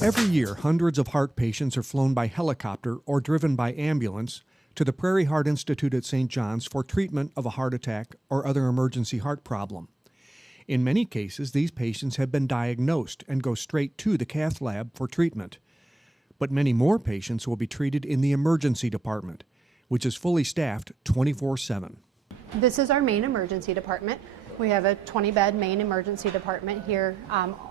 Every year, hundreds of heart patients are flown by helicopter or driven by ambulance to the Prairie Heart Institute at St. John's for treatment of a heart attack or other emergency heart problem. In many cases, these patients have been diagnosed and go straight to the cath lab for treatment. But many more patients will be treated in the emergency department, which is fully staffed 24/7. This is our main emergency department. We have a 20-bed main emergency department here,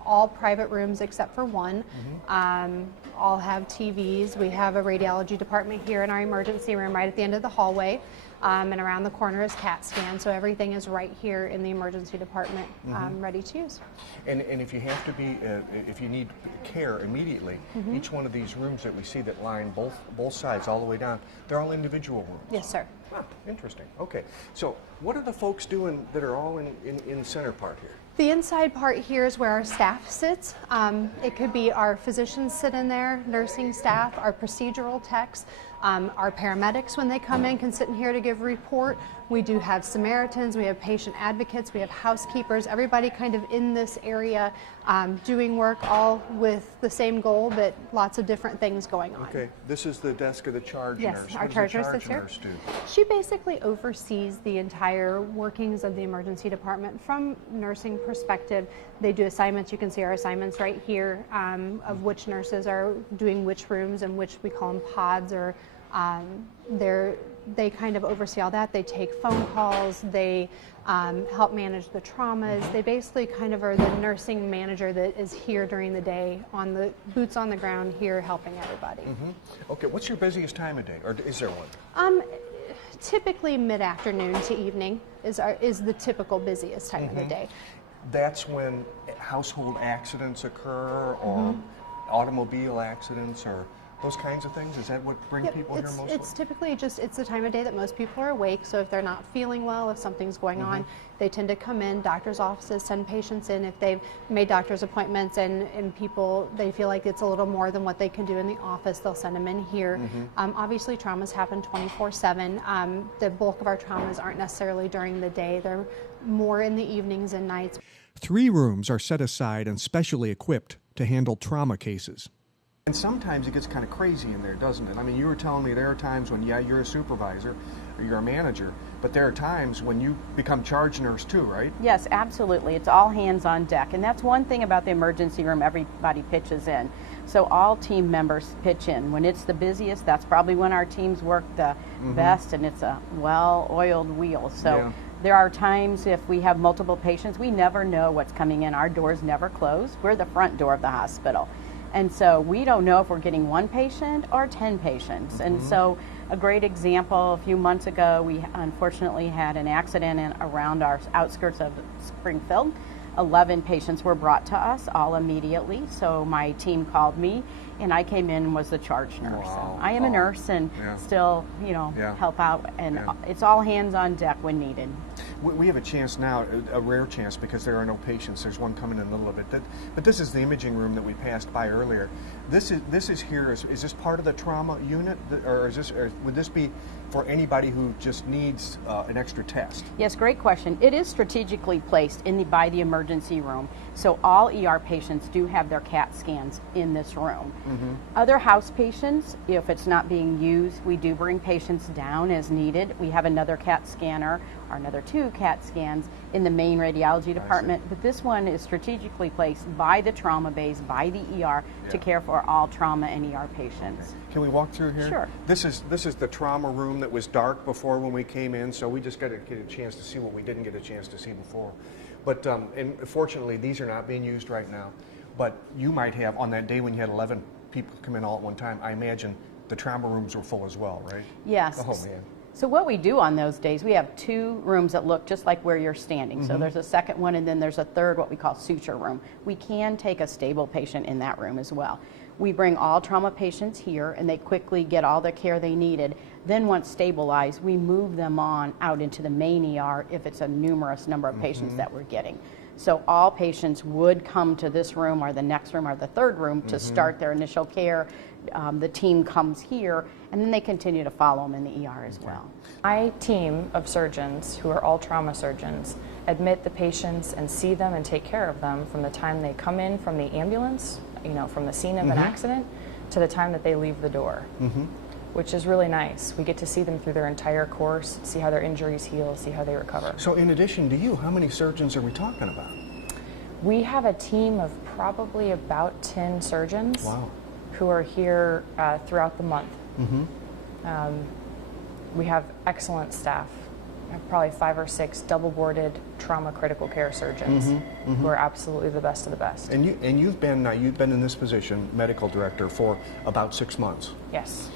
all private rooms except for one. All have TVs. We have a radiology department here in our emergency room right at the end of the hallway, and around the corner is CAT scan, so everything is right here in the emergency department, ready to use. And if you have to be, if you need care immediately, each one of these rooms that we see that line both sides all the way down, they're all individual rooms. Yes, sir. Huh, interesting. Okay. So what are the folks doing that are all in center part here? The inside part here is where our staff sits. It could be our physicians sit in there, nursing staff, our procedural techs, our paramedics when they come in can sit in here to give a report. We do have Samaritans, we have patient advocates, we have housekeepers, everybody kind of in this area doing work all with the same goal, but lots of different things going on. Okay, this is the desk of the charge nurse. Yes, our charge nurse sits here. She basically oversees the entire workings of the emergency department from nursing perspective. They do assignments. You can see our assignments right here of which nurses are doing which rooms and which we call them pods, or they kind of oversee all that. They take phone calls, they help manage the traumas. They basically kind of are the nursing manager that is here during the day, on the boots on the ground here helping everybody. Okay, what's your busiest time of day, or is there one? Typically mid-afternoon to evening is the typical busiest time of the day. That's when household accidents occur, or automobile accidents, or those kinds of things? Is that what brings people here mostly? It's typically it's the time of day that most people are awake, so if they're not feeling well, if something's going on, they tend to come in. Doctors' offices send patients in if they've made doctor's appointments and people, they feel like it's a little more than what they can do in the office, they'll send them in here. Obviously traumas happen 24/7. The bulk of our traumas aren't necessarily during the day, they're more in the evenings and nights. 3 rooms are set aside and specially equipped to handle trauma cases. And sometimes it gets kind of crazy in there, doesn't it? I mean, you were telling me there are times when, yeah, you're a supervisor or you're a manager, but there are times when you become charge nurse too, right? Yes, absolutely. It's all hands on deck. And that's one thing about the emergency room, everybody pitches in. So all team members pitch in. When it's the busiest, that's probably when our teams work the best, and it's a well-oiled wheel. So there are times if we have multiple patients, we never know what's coming in. Our doors never close. We're the front door of the hospital. And so we don't know if we're getting 1 patient or 10 patients. And so a great example, a few months ago, we unfortunately had an accident around our outskirts of Springfield. 11 patients were brought to us all immediately. So my team called me and I came in and was the charge nurse. Wow. So I am a nurse and still, help out, and it's all hands on deck when needed. We have a chance now, a rare chance, because there are no patients. There's one coming in a little bit. But this is the imaging room that we passed by earlier. This is here. Is this part of the trauma unit, or would this be for anybody who just needs an extra test? Yes, great question. It is strategically placed by the emergency room. So all ER patients do have their CAT scans in this room. Other house patients, if it's not being used, we do bring patients down as needed. We have another CAT scanner or another 2 CAT scans in the main radiology department, but this one is strategically placed by the trauma base, by the ER, to care for all trauma and ER patients. Okay. Can we walk through here? Sure. This is the trauma room that was dark before when we came in, so we just got to get a chance to see what we didn't get a chance to see before. But and fortunately, these are not being used right now. But you might have, on that day when you had 11 people come in all at one time, I imagine the trauma rooms were full as well, right? Yes. Oh, man. So what we do on those days, we have 2 rooms that look just like where you're standing. So there's a second one, and then there's a third, what we call suture room. We can take a stable patient in that room as well. We bring all trauma patients here, and they quickly get all the care they needed. Then once stabilized, we move them on out into the main ER if it's a numerous number of patients that we're getting. So all patients would come to this room or the next room or the third room to start their initial care. The team comes here, and then they continue to follow them in the ER as well. My team of surgeons, who are all trauma surgeons, admit the patients and see them and take care of them from the time they come in from the ambulance, from the scene of an accident to the time that they leave the door, which is really nice. We get to see them through their entire course, see how their injuries heal, see how they recover. So in addition to you, how many surgeons are we talking about? We have a team of probably about 10 surgeons who are here throughout the month. We have excellent staff. I have probably 5 or 6 double-boarded trauma critical care surgeons who are absolutely the best of the best. And you've been in this position, medical director, for about 6 months. Yes.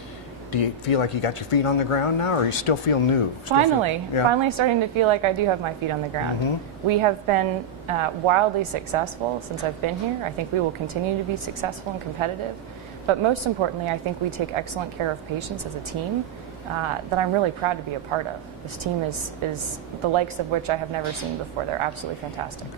Do you feel like you got your feet on the ground now, or you still feel new? Finally starting to feel like I do have my feet on the ground. We have been wildly successful since I've been here. I think we will continue to be successful and competitive. But most importantly, I think we take excellent care of patients as a team that I'm really proud to be a part of. This team is the likes of which I have never seen before. They're absolutely fantastic.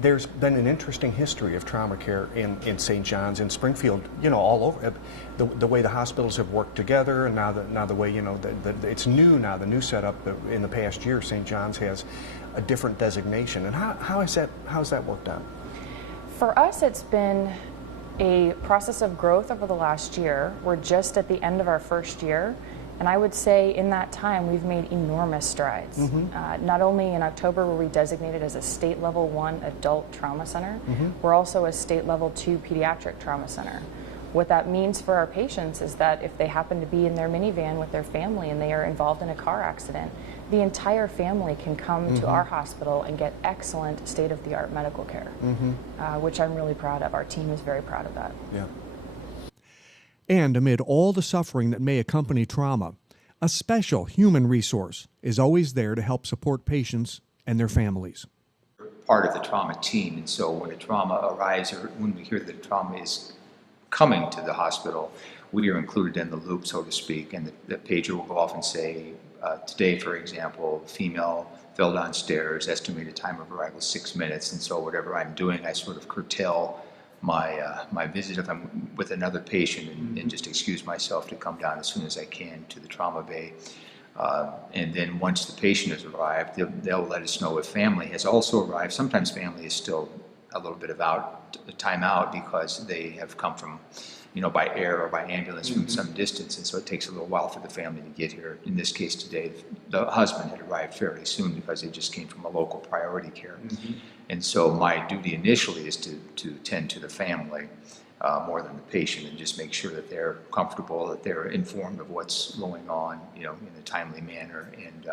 There's been an interesting history of trauma care in St. John's, in Springfield, all over. The way the hospitals have worked together, and now the way, it's new now, the new setup. In the past year, St. John's has a different designation. And how's that worked out? For us, it's been a process of growth over the last year. We're just at the end of our first year. And I would say in that time, we've made enormous strides. Not only in October were we designated as a state level 1 adult trauma center, we're also a state level 2 pediatric trauma center. What that means for our patients is that if they happen to be in their minivan with their family and they are involved in a car accident, the entire family can come to our hospital and get excellent state-of-the-art medical care, which I'm really proud of. Our team is very proud of that. Yeah. And amid all the suffering that may accompany trauma, a special human resource is always there to help support patients and their families. Part of the trauma team, and so when a trauma arrives, or when we hear that a trauma is coming to the hospital, we are included in the loop, so to speak, and the pager will go off and say, today, for example, female fell downstairs, estimated time of arrival 6 minutes, and so whatever I'm doing, I sort of curtail my visit if I'm with another patient and just excuse myself to come down as soon as I can to the trauma bay. And then once the patient has arrived, they'll let us know if family has also arrived. Sometimes family is still a little bit of time out because they have come from, by air or by ambulance from some distance, and so it takes a little while for the family to get here. In this case today, the husband had arrived fairly soon because they just came from a local priority care. And so my duty initially is to tend to the family more than the patient, and just make sure that they're comfortable, that they're informed of what's going on, in a timely manner, and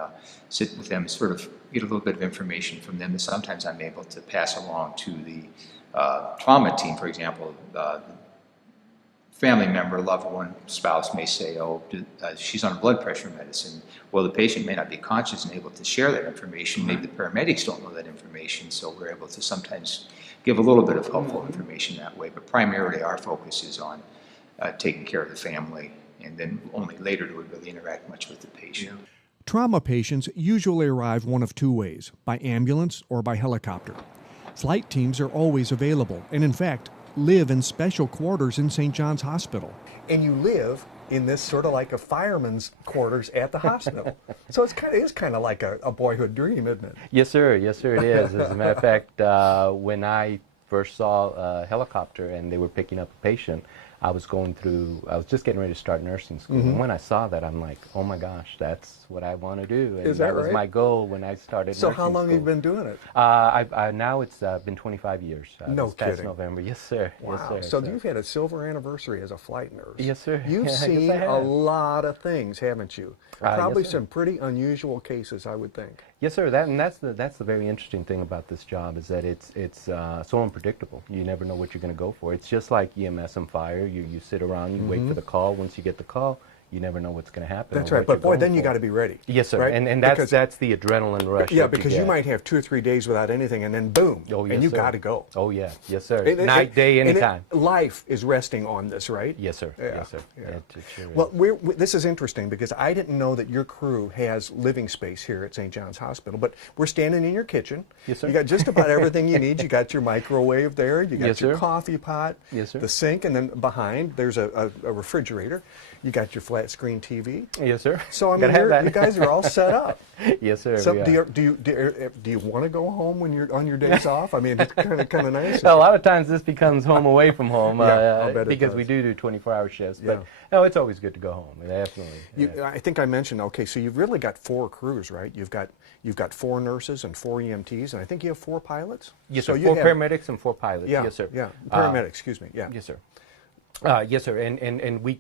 sit with them and sort of get a little bit of information from them that sometimes I'm able to pass along to the trauma team. For example, family member, loved one, spouse may say, she's on blood pressure medicine. Well, the patient may not be conscious and able to share that information. Maybe the paramedics don't know that information, so we're able to sometimes give a little bit of helpful information that way. But primarily our focus is on taking care of the family, and then only later do we really interact much with the patient. Trauma patients usually arrive one of 2 ways, by ambulance or by helicopter. Flight teams are always available, and in fact, live in special quarters in St. John's Hospital. And you live in this sort of like a fireman's quarters at the hospital. So it's kind of like a boyhood dream, isn't it? Yes, sir. Yes, sir, it is. As a matter of fact, when I first saw a helicopter and they were picking up a patient, I was just getting ready to start nursing school. And when I saw that, I'm like, oh my gosh, that's what I want to do. And Is that was right? my goal when I started nursing So how long school. have you been doing it? Now it's been 25 years. No this past kidding. November. Yes, sir. Wow. Yes, sir. So you've had a silver anniversary as a flight nurse. Yes, sir. You've Yes, seen I have. a lot of things, haven't you? Probably yes, sir. some pretty unusual cases, I would think. Yes, sir. That's the very interesting thing about this job, is that it's so unpredictable. You never know what you're going to go for. It's just like EMS and fire. You sit around, you wait for the call. Once you get the call, you never know what's going to happen. That's or right. what But you're boy, going then you for. got to be ready. Yes, sir. Right? And Because- that's the adrenaline rush. Yeah, that because you get. might have 2 or 3 days without anything, and then boom, Oh, yes, and you sir. got to go. Oh yeah, yes, sir. And Night, day, anytime. Life is resting on this, right? Yes, sir. Yeah, Yes, sir. yeah. It sure is. Well, this is interesting because I didn't know that your crew has living space here at St. John's Hospital, but we're standing in your kitchen. Yes, sir. You got just about everything you need. You got your microwave there. You got Yes, your sir. coffee pot, Yes, sir. the sink, and then behind there's a refrigerator. You got your flat screen TV. Yes, sir. So I mean, Gotta have that. you guys are all set up. Yes, sir. So we are. do you want to go home when you're on your days off? I mean, it's kind of nice. A lot of times this becomes home away from home I'll bet it because we does. do 24-hour shifts. Yeah. But no, it's always good to go home. Definitely. I think I mentioned, okay, so you've really got 4 crews, right? You've got 4 nurses and 4 EMTs, and I think you have 4 pilots? Yes, So sir. you 4 have- paramedics and 4 pilots. Yeah, Yes, sir. Yeah, paramedics, excuse me, yeah. Yes, sir. Yes, sir. And we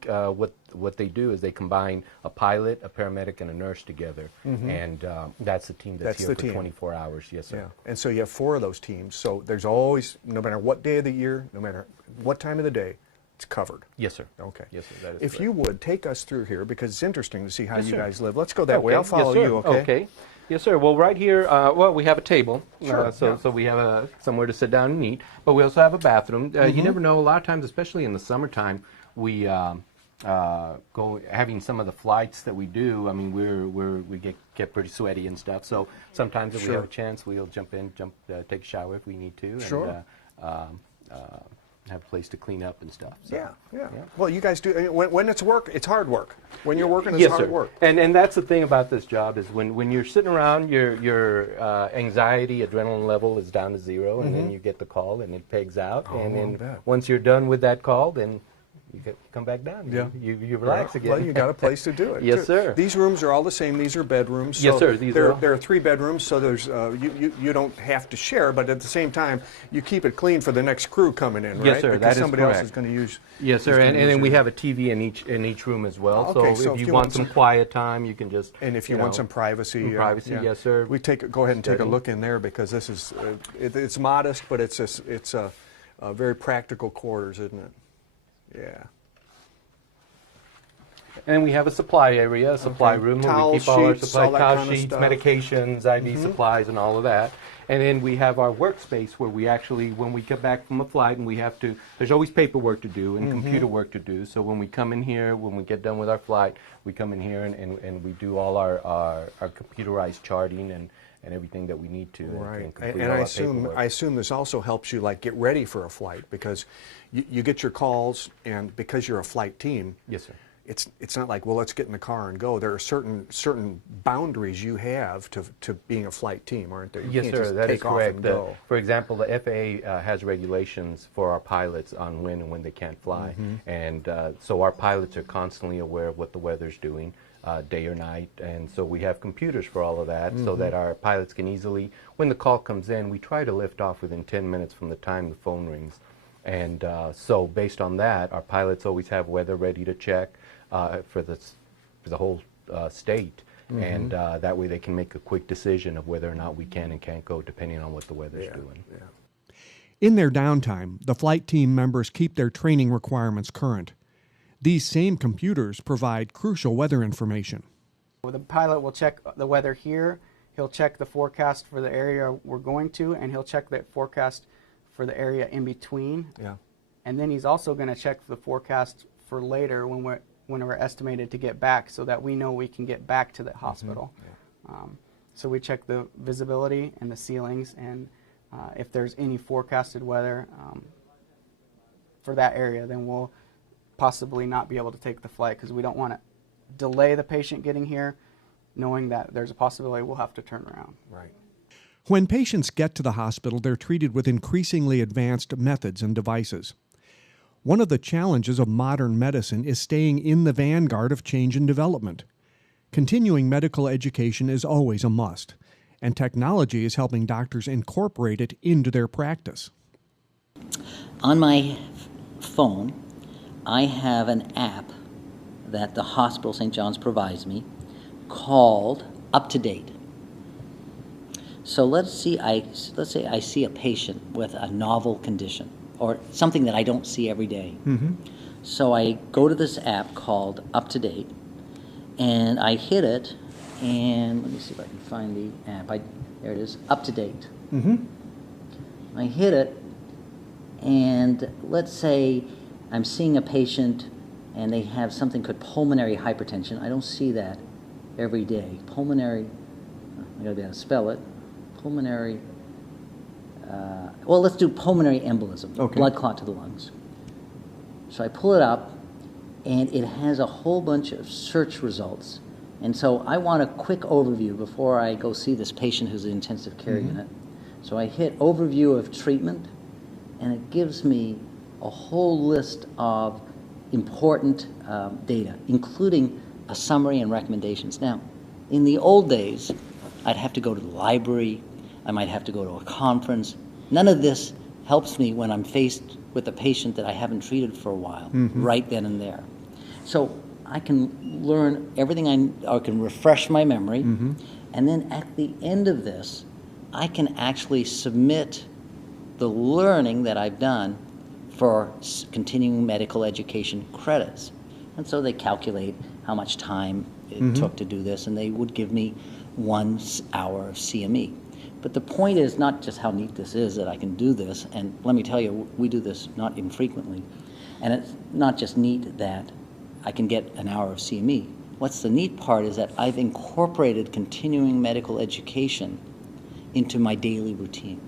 what they do is they combine a pilot, a paramedic, and a nurse together, and that's the team that's here the for team. 24 hours. Yes, sir. Yeah, and so you have 4 of those teams, so there's always, no matter what day of the year, no matter what time of the day, it's covered. Yes, sir. Okay. Yes, sir. That is If correct. you would, take us through here, because it's interesting to see how Yes, you sir. guys live. Let's go that way. Okay. I'll follow Yes, sir. you, okay? Okay. Yes, sir. Well, right here, we have a table, Sure, yeah. so we have somewhere to sit down and eat, but we also have a bathroom. You never know, a lot of times, especially in the summertime, we go having some of the flights that we do. I mean, we get pretty sweaty and stuff. So sometimes if we Sure. have a chance, we'll jump in, take a shower if we need to, Sure. and have a place to clean up and stuff. So, Yeah. Well, you guys do, I mean, when it's work, it's hard work. When you're working, it's Yes, hard sir. work. And that's the thing about this job is when you're sitting around, your anxiety, adrenaline level is down to 0, and then you get the call and it pegs out. Oh, and I'll then bet. once you're done with that call, then you come back down. Yeah. You relax again. Well, you got a place to do it. Yes, too. sir. These rooms are all the same. These are bedrooms. Yes, So sir. These there, are all- there are 3 bedrooms, so there's you don't have to share, but at the same time, you keep it clean for the next crew coming in, right? Yes, sir. Because That is somebody else correct. is going to use. Yes, sir. is gonna And use then we your- have a TV in each room as well. Okay, So if you want some quiet time, you can just. And if you want know, some privacy, some privacy, yes, sir. We go ahead and take a Study. look in there because this is it's modest, but it's a very practical quarters, isn't it? Yeah. And we have a supply area, a supply Okay. room where Towel we keep all our sheets, supply all that towel kind of sheets, stuff. medications, IV supplies, and all of that. And then we have our workspace where we actually, when we get back from a flight and we have to, there's always paperwork to do and computer work to do. So when we come in here, when we get done with our flight, we come in here and we do all our computerized charting and everything that we need to. Right, complete and all I our assume paperwork. this also helps you like get ready for a flight because you get your calls, and because you're a flight team, Yes, sir. it's not like, well, let's get in the car and go. There are certain boundaries you have to being a flight team, aren't there? You Yes, can't sir. just That is take off correct. and go. For example, the FAA has regulations for our pilots on when and when they can't fly, and so our pilots are constantly aware of what the weather's doing, day or night, and so we have computers for all of that, so that our pilots can easily, when the call comes in, we try to lift off within 10 minutes from the time the phone rings, and so based on that, our pilots always have weather ready to check for the whole state. And that way they can make a quick decision of whether or not we can and can't go depending on what the weather's doing. Yeah. In their downtime, the flight team members keep their training requirements current. These same computers provide crucial weather information. Well, the pilot will check the weather here, he'll check the forecast for the area we're going to, and he'll check the forecast for the area in between. Yeah. And then he's also going to check the forecast for later when we're estimated to get back, so that we know we can get back to the hospital. So we check the visibility and the ceilings, and if there's any forecasted weather for that area, then we'll possibly not be able to take the flight because we don't want to delay the patient getting here, knowing that there's a possibility we'll have to turn around. Right. When patients get to the hospital, they're treated with increasingly advanced methods and devices. One of the challenges of modern medicine is staying in the vanguard of change and development. Continuing medical education is always a must, and technology is helping doctors incorporate it into their practice. On my phone, I have an app that the hospital St. John's provides me called Up to Date. So let's say I see a patient with a novel condition or something that I don't see every day. So I go to this app called Up to Date, and I hit it, and let me see if I can find the app. There it is, Up to Date. I hit it, and let's say I'm seeing a patient and they have something called pulmonary hypertension. I don't see that every day. Pulmonary, I gotta be able to spell it. Pulmonary, well, let's do pulmonary embolism, Okay. blood clot to the lungs. So I pull it up, and it has a whole bunch of search results. And so I want a quick overview before I go see this patient who's in the intensive care unit. So I hit overview of treatment, and it gives me a whole list of important data, including a summary and recommendations. Now, in the old days, I'd have to go to the library, I might have to go to a conference. None of this helps me when I'm faced with a patient that I haven't treated for a while, right then and there. So I can learn everything I can refresh my memory, and then at the end of this, I can actually submit the learning that I've done for continuing medical education credits. And so they calculate how much time it took to do this, and they would give me 1 hour of CME. But the point is not just how neat this is that I can do this, and let me tell you, we do this not infrequently, and it's not just neat that I can get an hour of CME. What's the neat part is that I've incorporated continuing medical education into my daily routine.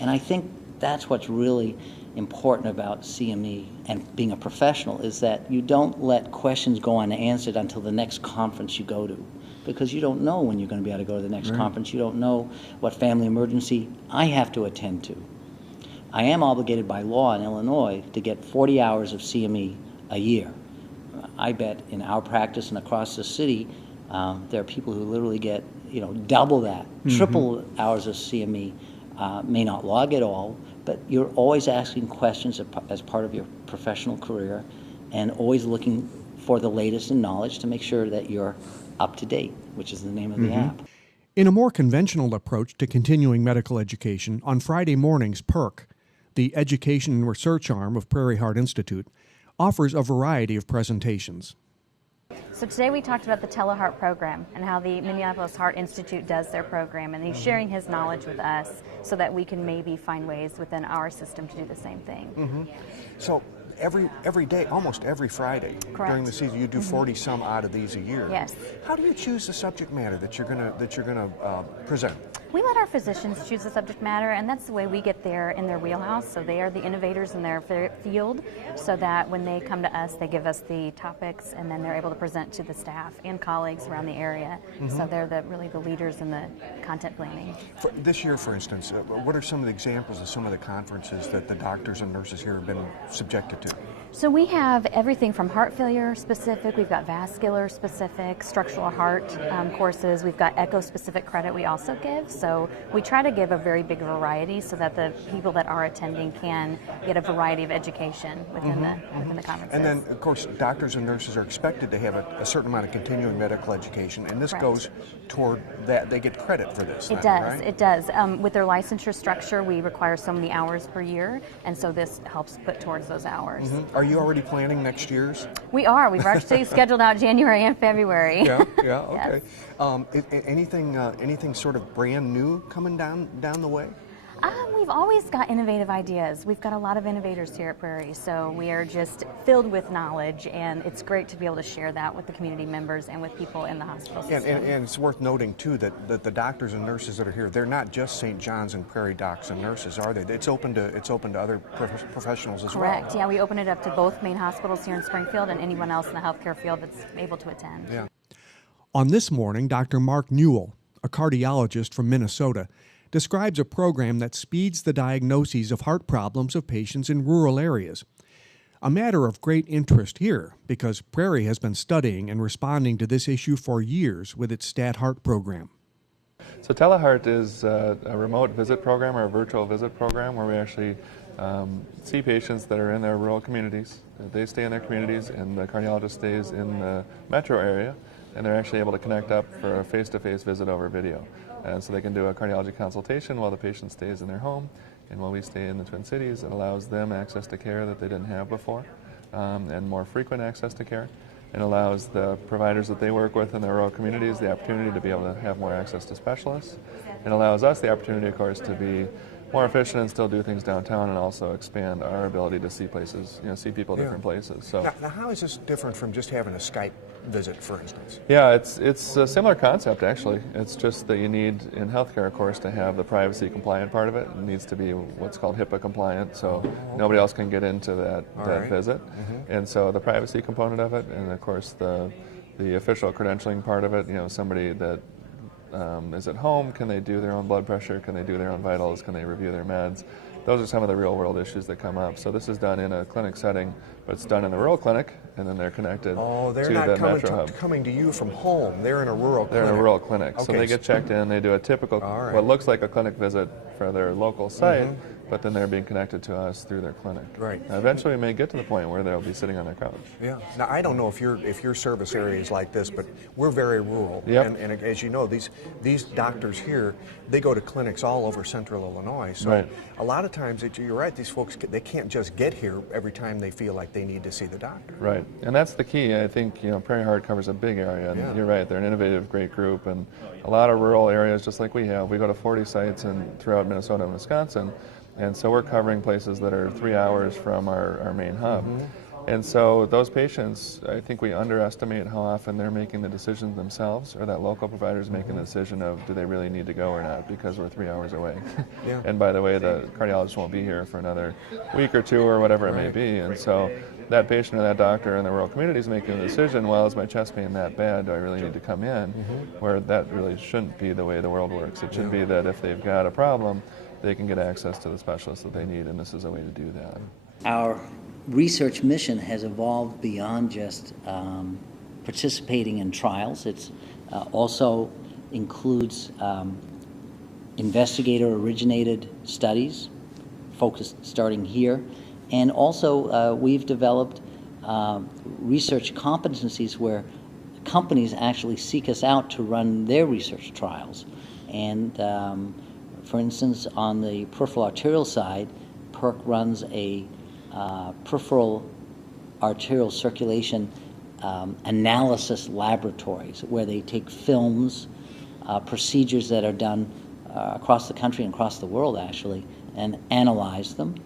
And I think that's what's really important about CME and being a professional, is that you don't let questions go unanswered until the next conference you go to, because you don't know when you're going to be able to go to the next conference. You don't know what family emergency I have to attend to. I am obligated by law in Illinois to get 40 hours of CME a year. I bet in our practice and across the city, there are people who literally get, double that, triple hours of CME, may not log at all, but you're always asking questions as part of your professional career and always looking for the latest in knowledge to make sure that you're up to date, which is the name of the app. In a more conventional approach to continuing medical education, on Friday mornings, PERC, the education and research arm of Prairie Heart Institute, offers a variety of presentations. So today we talked about the Teleheart program and how the Minneapolis Heart Institute does their program, and he's sharing his knowledge with us so that we can maybe find ways within our system to do the same thing. So every day, almost every Friday during the season, you do 40 some odd of these a year. Yes. How do you choose the subject matter that you're gonna present? We let our physicians choose the subject matter, and that's the way we get there in their wheelhouse. So they are the innovators in their field, so that when they come to us, they give us the topics, and then they're able to present to the staff and colleagues around the area. So they're really the leaders in the content planning. For this year, for instance, what are some of the examples of some of the conferences that the doctors and nurses here have been subjected to? So we have everything from heart failure specific, we've got vascular specific, structural heart courses, we've got echo specific credit we also give. So we try to give a very big variety so that the people that are attending can get a variety of education within the conferences. And then, of course, doctors and nurses are expected to have a certain amount of continuing medical education, and this goes toward that. They get credit for this. It does, right? It does. With their licensure structure, we require so many hours per year, and so this helps put towards those hours. Are you already planning next year's? We are. We've actually scheduled out January and February. Yeah, okay. Yes. Anything sort of brand new coming down the way? We've always got innovative ideas. We've got a lot of innovators here at Prairie, so we are just filled with knowledge, and it's great to be able to share that with the community members and with people in the hospital system. And it's worth noting, too, that the doctors and nurses that are here, they're not just St. John's and Prairie docs and nurses, are they? It's open to other professionals as well. Correct. Yeah, we open it up to both main hospitals here in Springfield and anyone else in the healthcare field that's able to attend. Yeah. On this morning, Dr. Mark Newell, a cardiologist from Minnesota, describes a program that speeds the diagnoses of heart problems of patients in rural areas. A matter of great interest here because Prairie has been studying and responding to this issue for years with its Stat Heart program. So Teleheart is a remote visit program or a virtual visit program where we actually see patients that are in their rural communities. They stay in their communities and the cardiologist stays in the metro area, and they're actually able to connect up for a face-to-face visit over video. And so they can do a cardiology consultation while the patient stays in their home, and while we stay in the Twin Cities, it allows them access to care that they didn't have before, and more frequent access to care. It allows the providers that they work with in their rural communities the opportunity to be able to have more access to specialists. It allows us the opportunity, of course, to be more efficient and still do things downtown, and also expand our ability to see places, see people Yeah. different places. So Now, how is this different from just having a Skype visit, for instance? yeah, it's a similar concept actually. It's just that you need in healthcare, of course, to have the privacy compliant part of it. It needs to be what's called HIPAA compliant, so nobody else can get into that right. visit. And so the privacy component of it, and of course the official credentialing part of it. Somebody that is at home, can they do their own blood pressure? Can they do their own vitals? Can they review their meds? Those are some of the real world issues that come up. So this is done in a clinic setting, but it's done in the rural clinic, and then they're connected Oh, they're to not the coming Metro Hub. coming to you from home. They're in a rural They're clinic. in a rural clinic. So Okay, they get checked in, they do a typical, All right. what looks like a clinic visit for their local site, but then they're being connected to us through their clinic. Right. Now, eventually we may get to the point where they'll be sitting on their couch. Yeah. Now, I don't know if your service area is like this, but we're very rural. Yep. And as you know, these doctors here, they go to clinics all over central Illinois. So Right. a lot of times, you're right, these folks, they can't just get here every time they feel like they need to see the doctor. Right, and that's the key. I think Prairie Heart covers a big area, and Yeah. you're right. They're an innovative, great group, and a lot of rural areas, just like we have. We go to 40 sites throughout Minnesota and Wisconsin, and so we're covering places that are 3 hours from our main hub. And so those patients, I think we underestimate how often they're making the decisions themselves, or that local provider is making the decision of do they really need to go or not because we're 3 hours away. Yeah. And by the way, the cardiologist won't be here for another week or two or whatever it may be. And so that patient or that doctor in the rural community is making a decision, well, is my chest pain that bad? Do I really need to come in? Where that really shouldn't be the way the world works. It should be that if they've got a problem, they can get access to the specialist that they need, and this is a way to do that. Our research mission has evolved beyond just participating in trials. It's also includes investigator-originated studies, focused starting here, and also we've developed research competencies where companies actually seek us out to run their research trials. And for instance, on the peripheral arterial side, PERC runs a peripheral arterial circulation analysis laboratories where they take films, procedures that are done across the country and across the world actually, and analyze them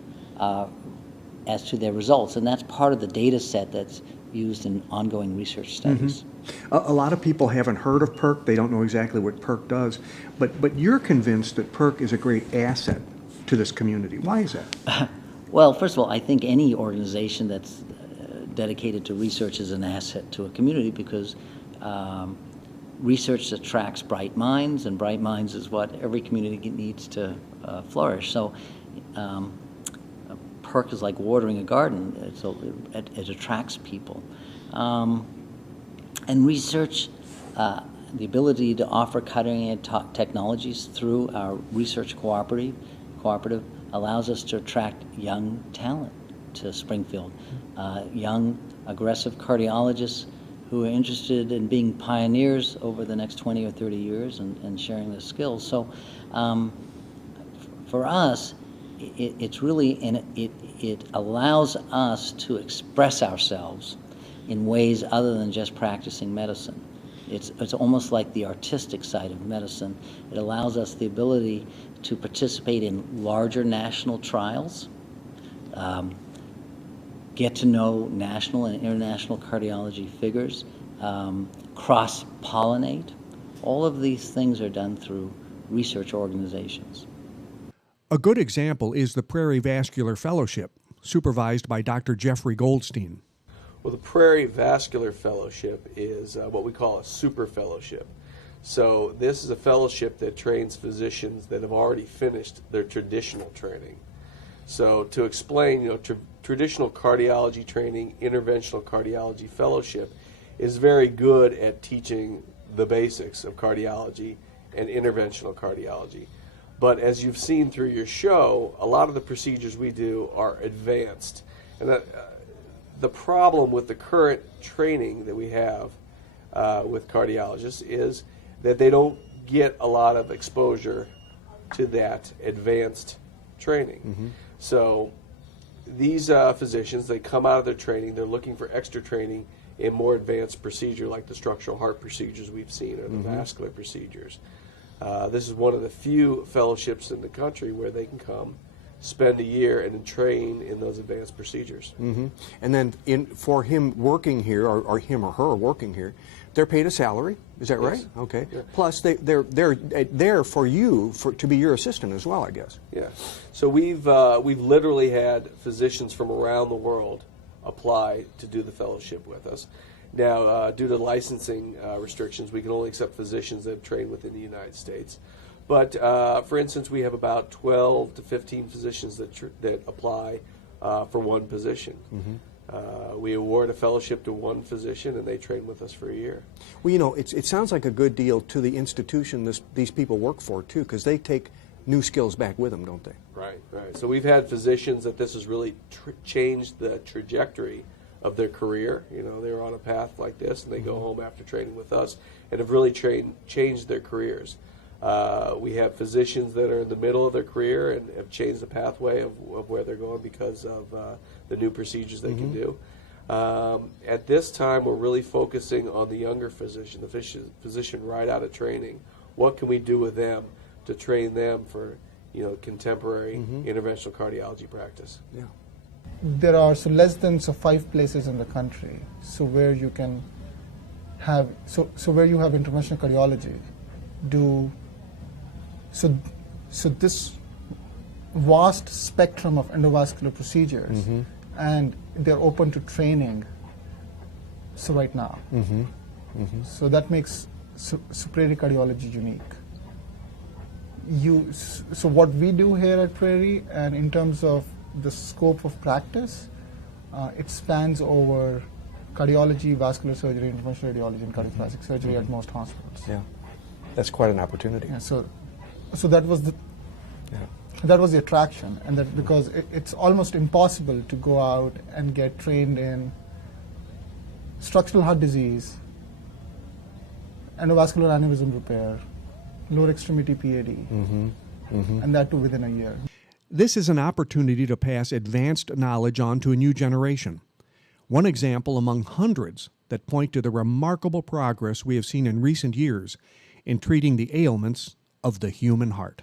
as to their results. And that's part of the data set that's used in ongoing research studies. A lot of people haven't heard of PERC. They don't know exactly what PERC does. But you're convinced that PERC is a great asset to this community. Why is that? Well, first of all, I think any organization that's dedicated to research is an asset to a community because research attracts bright minds, and bright minds is what every community needs to flourish. So PERC is like watering a garden. It attracts people. And research, the ability to offer cutting-edge technologies through our research cooperative allows us to attract young talent to Springfield, young, aggressive cardiologists who are interested in being pioneers over the next 20 or 30 years and sharing their skills. So for us, it's really, and it allows us to express ourselves in ways other than just practicing medicine. It's almost like the artistic side of medicine. It allows us the ability to participate in larger national trials, get to know national and international cardiology figures, cross-pollinate. All of these things are done through research organizations. A good example is the Prairie Vascular Fellowship, supervised by Dr. Jeffrey Goldstein. Well, the Prairie Vascular Fellowship is what we call a super fellowship. So this is a fellowship that trains physicians that have already finished their traditional training. So to explain, traditional cardiology training, interventional cardiology fellowship is very good at teaching the basics of cardiology and interventional cardiology. But as you've seen through your show, a lot of the procedures we do are advanced. And the problem with the current training that we have with cardiologists is that they don't get a lot of exposure to that advanced training. So these physicians, they come out of their training, they're looking for extra training in more advanced procedure like the structural heart procedures we've seen or the vascular procedures. This is one of the few fellowships in the country where they can come, spend a year, and then train in those advanced procedures. And then for him working here, or him or her working here, they're paid a salary. Is that right? Okay. Yeah. Plus, they're there for you to be your assistant as well, I guess. Yeah. So we've literally had physicians from around the world apply to do the fellowship with us. Now, due to licensing restrictions, we can only accept physicians that have trained within the United States. But for instance, we have about 12 to 15 physicians that apply for one position. We award a fellowship to one physician, and they train with us for a year. Well, you know, it sounds like a good deal to the institution these people work for, too, because they take new skills back with them, don't they? Right, right. So we've had physicians that this has really changed the trajectory of their career. You know, they were on a path like this, and they go home after training with us and have really changed their careers. We have physicians that are in the middle of their career and have changed the pathway of where they're going because of the new procedures they can do. At this time, we're really focusing on the younger physician, the physician right out of training. What can we do with them to train them for, you know, contemporary interventional cardiology practice? Yeah. There are less than 5 places in the country where you can have where you have interventional cardiology do this vast spectrum of endovascular procedures, and they're open to training right now. So that makes Prairie cardiology unique. So what we do here at Prairie, and in terms of the scope of practice, it spans over cardiology, vascular surgery, interventional radiology, and cardiothoracic surgery at most hospitals. Yeah, that's quite an opportunity. Yeah, so that was the attraction, and that because it's almost impossible to go out and get trained in structural heart disease, endovascular aneurysm repair, lower extremity PAD, and that too within a year. This is an opportunity to pass advanced knowledge on to a new generation. One example among hundreds that point to the remarkable progress we have seen in recent years in treating the ailments of the human heart.